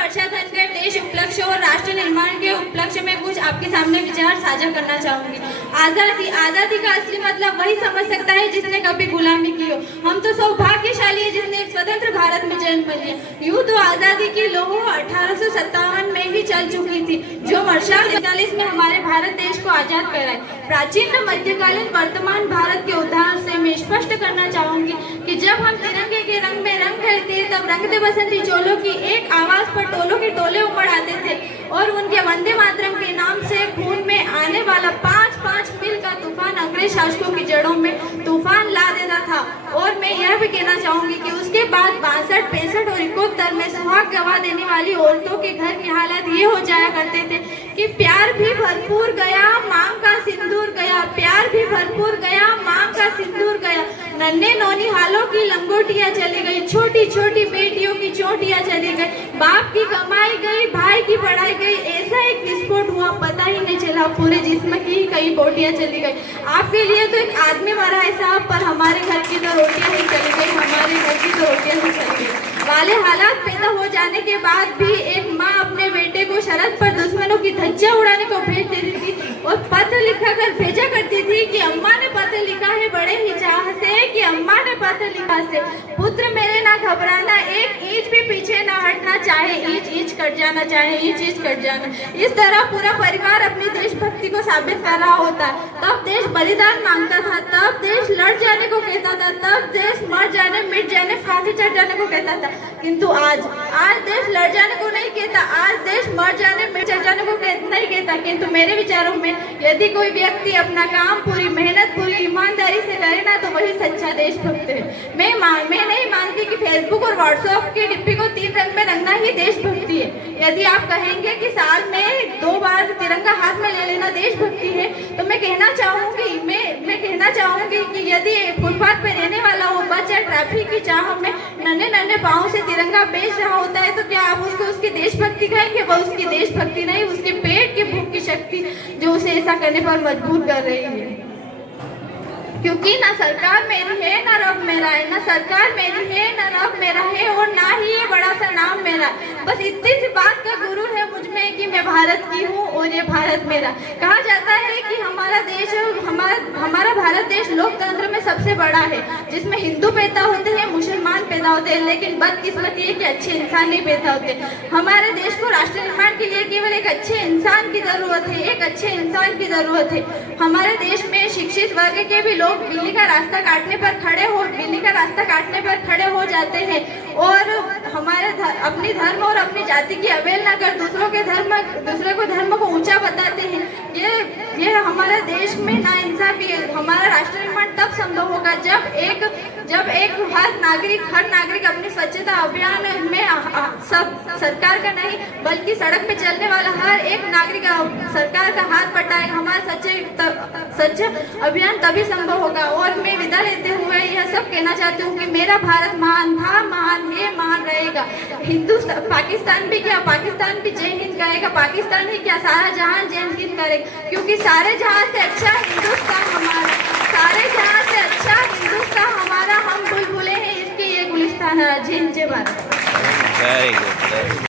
वर्षा धनखड़ देश उपलक्ष्य और राष्ट्र निर्माण के उपलक्ष्य में कुछ आपके सामने विचार साझा करना चाहूंगी। आजादी का असली मतलब वही समझ सकता है जिसने कभी गुलामी की हो। हम तो सौभाग्यशाली है जिसने एक स्वतंत्र भारत में जन्म लिया। यूं तो आजादी की लोहो 1857 में ही चल चुकी थी, जो वर्षा 47 में हमारे भारत देश को आजाद कराए। प्राचीन मध्यकालीन वर्तमान भारत के उदाहरण से मैं स्पष्ट करना चाहूंगी कि जब हम तिरंगे के रंग में रंग करते तब रंगते बसंती चोलों की एक आवाज पर टोलों के टोले उमड़ आते थे और उनके वंदे मातरम के नाम से खून में आने वाला 5-5 मील का तूफान अंग्रेज शासकों की जड़ों में तूफान ला देता था। और मैं यह भी कहना चाहूंगी कि उसके बाद 62, 65 और 71 में सुहाग गवा देने वाली औरतों के घर की हालत ये हो जाया करते थे कि प्यार भी भरपूर गया, मांग का सिंदूर गया, प्यार भी भरपूर गया, मांग का सिंदूर गया, नन्हे नौनी हालों की लंगोटियां चली गई, छोटी छोटी बेटियों की चोटियां चली गई, बाप की कमाई गई, भाई की पढ़ाई गई, ऐसा एक विस्फोट हुआ पता ही नहीं चला, पूरे जिस्म की कई बोटियां चली गई। आपके लिए तो एक आदमी मरा है साहब, पर हमारे घर की तो रोटियां ही चली गई, हमारे घर की तो रोटियां ही चली गई। वाले हालात पैदा हो जाने के बाद भी एक माँ अपने बेटे को शरद पर दुश्मनों की धज्जियां उड़ाने को भेज देती थी और पत्र लिखा कर भेजा करती थी कि अम्मा ने पत्र लिखा है बड़े ही चाह से, कि अम्मा ने पत्र लिखा से, पुत्र मेरे ना घबराना, एक इंच भी पीछे ना हटना, चाहे इंच इंच कट जाना, चाहे इंच इंच कट जाना। इस तरह पूरा परिवार अपनी देशभक्ति को साबित कर रहा होता है। तब देश बलिदान मांगता था, तब देश लड़ जाने को कहता था, तब देश मर जाने, मिट जाने, फांसी चढ़ जाने को कहता था। किंतु आज देश लड़ जाने को नहीं कहता, आज देश मर जाने, मिट जाने को नहीं कहता। किंतु मेरे विचारों में यदि कोई व्यक्ति अपना काम पूरी मेहनत, पूरी ईमानदारी से करे ना, तो वही सच्चा देशभक्त है। मैं नहीं मानती कि फेसबुक और व्हाट्सएप की डिब्बी को 3 रंग में रंगना ही देशभक्ति है। यदि आप कहेंगे कि साल में 2 बार तिरंगा हाथ में ले लेना देशभक्ति है, तो मैं कहना चाहूंगी कि यदि फुटपाथ पे रहने वाला वो बच्चा ट्रैफिक की चाह में नन्हे पाँव से तिरंगा बेच रहा होता है, तो क्या आप उसको उसकी देशभक्ति कहेंगे? वो उसकी देशभक्ति नहीं, उसके पेट की भूख की शक्ति जो उसे ऐसा करने पर मजबूर कर रही है। क्योंकि ना सरकार मेरी है ना रब मेरा है, ना सरकार मेरी है ना रब मेरा है, और ना ही ये बड़ा सा नाम मेरा। बस इतनी सी बात का गुरु है मुझ में कि मैं भारत की हूँ और ये भारत मेरा। कहा जाता है कि हमारा देश, हमारा भारत देश लोकतंत्र में सबसे बड़ा है, जिसमें हिंदू पैदा होते हैं, मुसलमान पैदा होते हैं, लेकिन बदकिस्मती है कि अच्छे इंसान नहीं पैदा होते। हमारे देश को राष्ट्र निर्माण के लिए केवल एक अच्छे इंसान की जरूरत है, एक अच्छे इंसान की जरूरत है। हमारे देश में शिक्षित वर्ग के भी लोग बिल्ली का रास्ता काटने पर खड़े हो जाते हैं और हमारे अपनी धर्म और अपनी जाति की अवहेलना कर दूसरे को धर्म को ऊंचा बताते हैं। ये हमारे देश में नाइंसाफी है। हमारा राष्ट्र निर्माण तब संभव होगा जब हर नागरिक अपनी स्वच्छता अभियान में सब सरकार का नहीं बल्कि सड़क पे चलने वाला हर एक नागरिक सरकार का हाथ बटाएगा। हमारा सच्चे अभियान तभी संभव होगा। और मैं विदा लेते हुए यह सब कहना चाहती हूँ कि मेरा भारत महान था, महान है, महान रहेगा। पाकिस्तान भी क्या, पाकिस्तान भी जय हिंद करेगा, पाकिस्तान ही क्या, सारा जहान जय हिंद करेगा, क्योंकि सारे जहां से अच्छा हिंदुस्तान हमारा, सारे जहां से अच्छा हिंदुस्तान हमारा। हम बुलबुलें हैं इसके, ये गुलिस्तान है। जय हिंद, जय भारत। Very good.